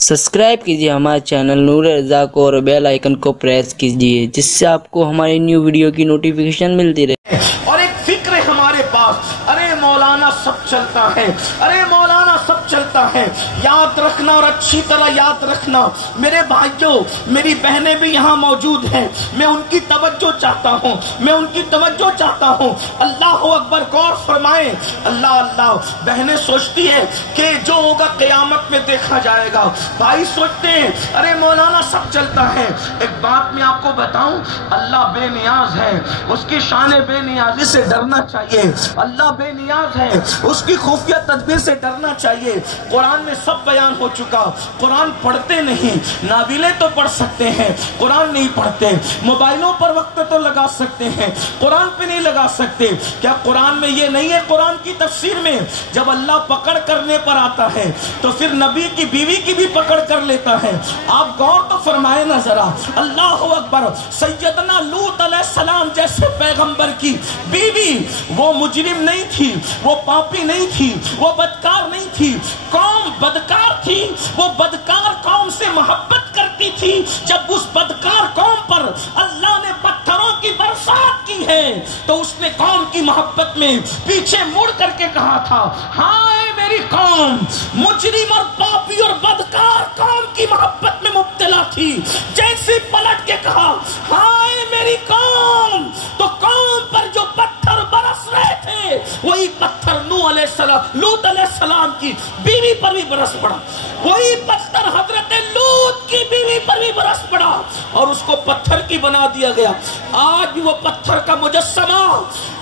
Subscribe कीजिए हमारे channel नूर रज़ा को और बेल आइकन को प्रेस कीजिए जिससे आपको हमारी न्यू वीडियो की नोटिफिकेशन मिलती रहे। और एक फिक्र है हमारे पास, अरे मौलाना सब चलता है, अरे मौलाना सब चलता है। याद रखना और अच्छी तरह याद रखना मेरे भाइयों, मेरी बहनें भी यहाँ मौजूद हैं, मैं उनकी तवज्जो चाहता हूँ, मैं उनकी तवज्जो चाहता हूँ। अल्लाह अकबर, गौर फरमाए। अल्लाह अल्लाह। बहनें सोचती है कि जो होगा क़यामत में देखा जाएगा, भाई सोचते हैं अरे मौलाना सब चलता है। एक बात मैं आपको बताऊं, अल्लाह बेनियाज है, उसकी शान बेनियाजी से डरना चाहिए। अल्लाह बेनियाज है, उसकी खुफिया तदबीर से डरना चाहिए। कुरान में सब बयान हो चुका। कुरान पढ़ते नहीं, नाविले तो पढ़ सकते हैं, कुरान नहीं पढ़ते। मोबाइलों पर वक्त तो लगा सकते हैं, कुरान पे नहीं लगा सकते। क्या कुरान में ये नहीं है? कुरान की तफसीर में जब अल्लाह पकड़ करने पर आता है तो फिर नबी की बीवी की भी पकड़ कर लेता है। आप गौर तो फरमाए ना जरा। अल्लाह अकबर। सैयदना लूत अलैहिस्सलाम जैसे पैगंबर की बीवी, वो मुजरिम नहीं थी, वो पापी नहीं थी, वो बदकार नहीं थी, कौम बदकार थी, वो बदकार कौम से मोहब्बत करती थी। जब उस बदकार कौम पर अल्लाह ने पत्थरों की बरसात की है तो उसने कौम की मोहब्बत में पीछे मुड़ करके कहा था, हाय मेरी कौम मुजरिम और पापी और बदकार कौम की मोहब्बत में मुब्तला थी। जैसे पलट के कहा हाय मेरी कौम, तो कौम पर जो पत्थर बरस रहे थे वही पत्थर लूत अलैहिस्सलाम की बीवी पर भी बरस पड़ा, वही पत्थर हजरत लूत की बीवी पर भी बरस पड़ा और उसको पत्थर की बना दिया गया। आज भी वो पत्थर का मुजस्समा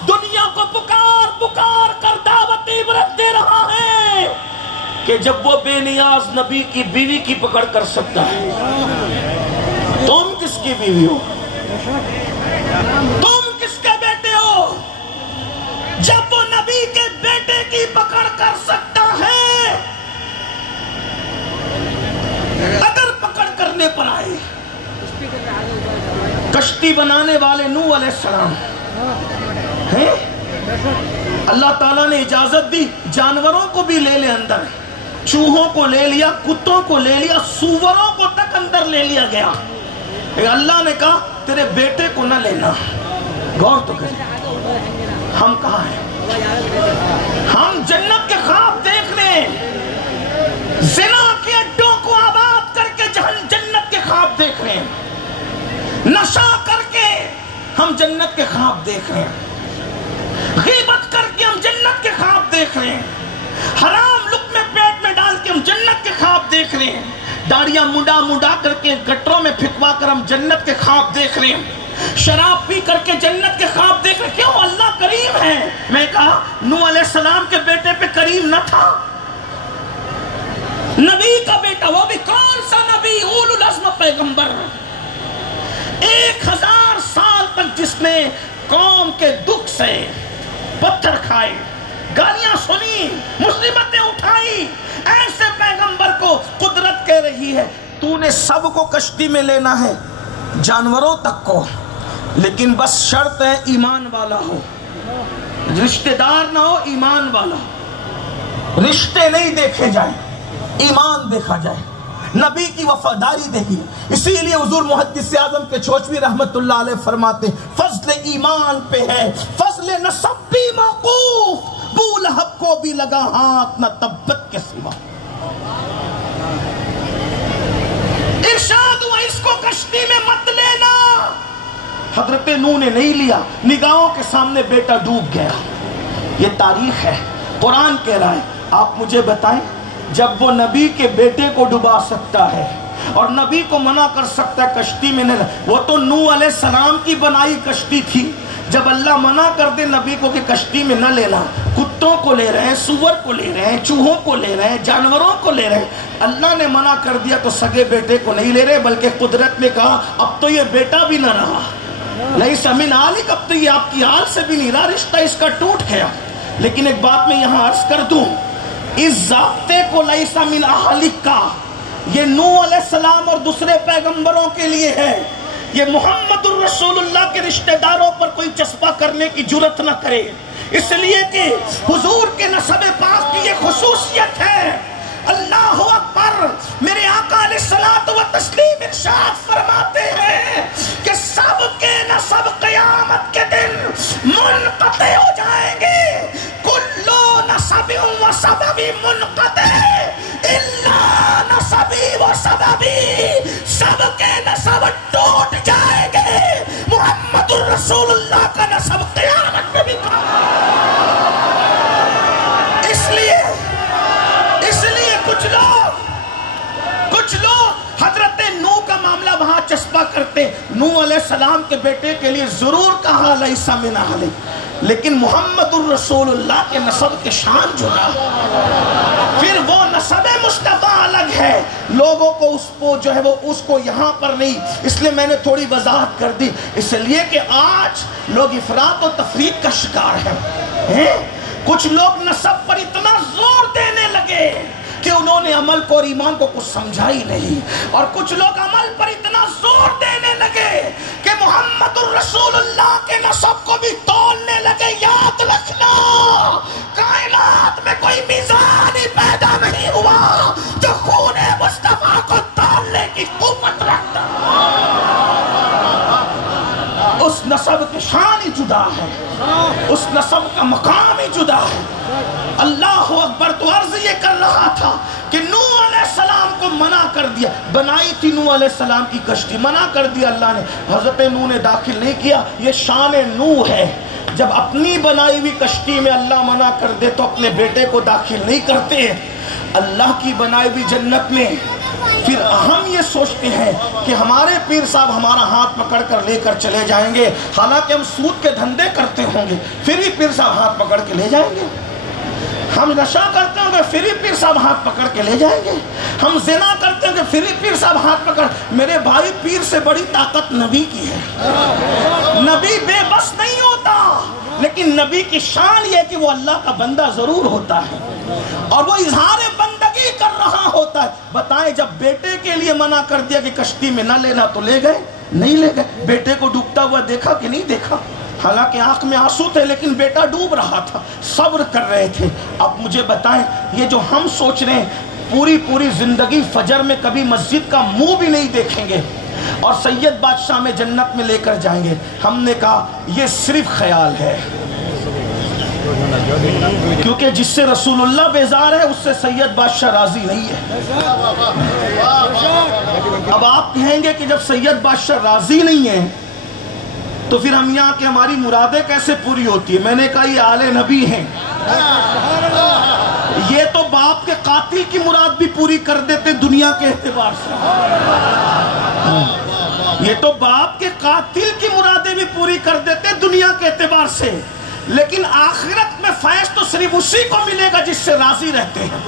दुनिया को पुकार पुकार कर दावत इबरत दे रहा है कि जब वो बेनियाज नबी की बीवी की पकड़ कर सकता है, तुम किसकी बीवी हो? तुम किसके बेटे हो? जब वो नबी के बेटे की पकड़ कर सकता है, अगर पकड़ करने पर आए। कश्ती बनाने वाले नूह अलैहिस्सलाम हैं, अल्लाह ताला ने इजाजत दी जानवरों को भी ले ले अंदर, चूहों को ले लिया, कुत्तों को ले लिया, सूवरों को तक अंदर ले लिया गया। अल्लाह ने कहा तेरे बेटे को न लेना। गौर तो करें, हम कहाँ हैं? हम जन्नत के ख्वाब देख रहे हैं, ज़िना के अड्डों को आबाद करके जन्नत के ख्वाब देख रहे हैं, नशा करके हम जन्नत के ख्वाब देख रहे हैं, गीबत करके हम जन्नत के ख्वाब देख रहे हैं, हराम लुक़मे पेट में डाल के हम जन्नत के ख्वाब देख रहे हैं, दाढ़ियां मुड़ा मुड़ा करके गटरों में फिकवा कर हम जन्नत के ख्वाब देख रहे हैं, शराब पी करके जन्नत के ख्वाब देख रहे। क्यों? अल्लाह करीम है। मैं कहा नूह अलैहिस्सलाम के बेटे पे करीम न था? नबी का बेटा, वो भी कौन सा नबी? उलुल अज़्म पैगंबर। 1000 साल तक जिसने कौम के दुख से पत्थर खाए, गालियां सुनी, मुसीबतें उठाई, ऐसे पैगंबर को कुदरत कह रही है तूने सबको कश्ती में लेना है, जानवरों तक को, लेकिन बस शर्त है ईमान वाला हो, रिश्तेदार ना हो, ईमान वाला हो। रिश्ते नहीं देखे जाए, ईमान देखा जाए, नबी की वफादारी देखी। इसीलिए हुजूर मुहद्दिस आज़म के चोचवी रहमतुल्लाह अलैह फरमाते फज़्ल ईमान पे है, फज़्ल नसब भी मौकूफ, अबू लहब को भी लगा हाथ न तब्बत के सिवा। इरशाद हुआ इसको कश्ती में मत लेना। हजरत नूह ने नहीं लिया, निगाहों के सामने बेटा डूब गया। ये तारीख है, कुरान कह रहा है। आप मुझे बताएं, जब वो नबी के बेटे को डुबा सकता है और नबी को मना कर सकता है कश्ती में नहीं, वो तो नूह अलैहिस्सलाम की बनाई कश्ती थी। जब अल्लाह मना कर दे नबी को कि कश्ती में न लेना, कुत्तों को ले रहे हैं, सूअर को ले रहे हैं, चूहों को ले रहे हैं, जानवरों को ले रहे हैं, अल्लाह ने मना कर दिया तो सगे बेटे को नहीं ले रहे, बल्कि कुदरत ने कहा अब तो ये बेटा भी न रहा, नहीं समीन आलिक, अब तो ये आपकी आल से भी नहीं रहा, रिश्ता इसका टूट गया। लेकिन एक बात मैं यहाँ अर्ज कर दूं, इस ज़ाब्ते को लैसा मिन अहलिक का, ये नूह अलैहिस्सलाम और दूसरे पैगंबरों के लिए है। ये मुहम्मदुर रसूलुल्लाह के रिश्तेदारों पर कोई चस्पा करने की जुर्रत न करे, इसलिए कि हुजूर के नसब पाक की ये खुसूसियत है। अल्लाह अकबर। मेरे आका تسلیم ارشاد فرماتے ہیں کہ سب کے نسب قیامت کے دن منقطع ہو جائیں گے. کلو نسب و سببی منقطع الا نسبی و سببی، سب کے نسب ٹوٹ جائیں گے، محمد الرسول اللہ کا نسب قیامت میں بھی اس لیے کچھ لوگ حضرت نوح کا معاملہ وہاں چسپا کرتے. نوح علیہ السلام کے بیٹے کے لیے ضرور کہا لیسا من اہلک، لیکن محمد الرسول اللہ کے نسب کے شان جدا. پھر وہ نسب مصطفیٰ الگ ہے، لوگوں کو اس کو یہاں پر نہیں. اس لیے میں نے تھوڑی وضاحت کر دی، اس لیے کہ آج لوگ افراط و تفریط کا شکار ہیں. کچھ لوگ نسب پر اتنا زور دینے لگے کہ انہوں نے عمل کو اور ایمان کو کچھ سمجھا ہی نہیں، اور کچھ لوگ عمل پر اتنا زور دینے لگے کہ محمد الرسول اللہ کے نسب کو بھی تولنے لگے. یاد رکھنا، کائنات میں کوئی میزان ہی پیدا نہیں ہوا جو خون مصطفیٰ کو تولنے کی قوت رکھتا. اس نسب کی شان ہی جدا ہے، اس نسب کا مقام ہی جدا ہے. اللہ اکبر. تو عرض یہ کر رہا تھا کہ نوح علیہ السلام کو منع کر دیا، بنائی تھی نوح علیہ السلام کی کشتی، منع کر دیا اللہ نے. حضرت نوح نے داخل نہیں کیا. یہ شان نوح ہے، جب اپنی بنائی ہوئی کشتی میں اللہ منع کر دے تو اپنے بیٹے کو داخل نہیں کرتے. اللہ کی بنائی ہوئی جنت میں پھر ہم یہ سوچتے ہیں کہ ہمارے پیر صاحب ہمارا ہاتھ پکڑ کر لے کر چلے جائیں گے، حالانکہ ہم سود کے دھندے کرتے ہوں گے پھر بھی پیر صاحب ہاتھ پکڑ کے لے جائیں گے. ہم نشہ کرتے ہوں گے پھر بھی پیر صاحب ہاتھ پکڑ کے لے جائیں گے. ہم زنا کرتے ہوں گے پھر بھی پیر صاحب ہاتھ پکڑ. میرے بھائی، پیر سے بڑی طاقت نبی کی ہے. نبی بے بس نہیں ہوتا، لیکن نبی کی شان یہ ہے کہ وہ اللہ کا بندہ ضرور ہوتا ہے اور وہ اظہار بندگی کر رہا ہوتا ہے. بتائیں، جب بیٹے کے لیے منع کر دیا کہ کشتی میں نہ لینا تو لے گئے؟ نہیں لے گئے. بیٹے کو ڈوبتا ہوا دیکھا کہ نہیں دیکھا؟ حالانکہ آنکھ میں آنسو تھے لیکن بیٹا ڈوب رہا تھا، صبر کر رہے تھے. اب مجھے بتائیں، یہ جو ہم سوچ رہے ہیں پوری زندگی فجر میں کبھی مسجد کا منہ بھی نہیں دیکھیں گے اور سید بادشاہ میں جنت میں لے کر جائیں گے، ہم نے کہا یہ صرف خیال ہے، کیونکہ جس سے رسول اللہ بیزار ہے اس سے سید بادشاہ راضی نہیں ہے. اب آپ کہیں گے کہ جب سید بادشاہ راضی نہیں ہے تو پھر ہم یہاں کہ ہماری مرادیں کیسے پوری ہوتی ہے؟ میں نے کہا یہ آل نبی ہیں، یہ تو باپ کے قاتل کی مراد بھی پوری کر دیتے دنیا کے اعتبار سے. یہ تو باپ کے قاتل کی مرادیں بھی پوری کر دیتے دنیا کے اعتبار سے، لیکن آخرت میں فیض تو صرف اسی کو ملے گا جس سے راضی رہتے ہیں.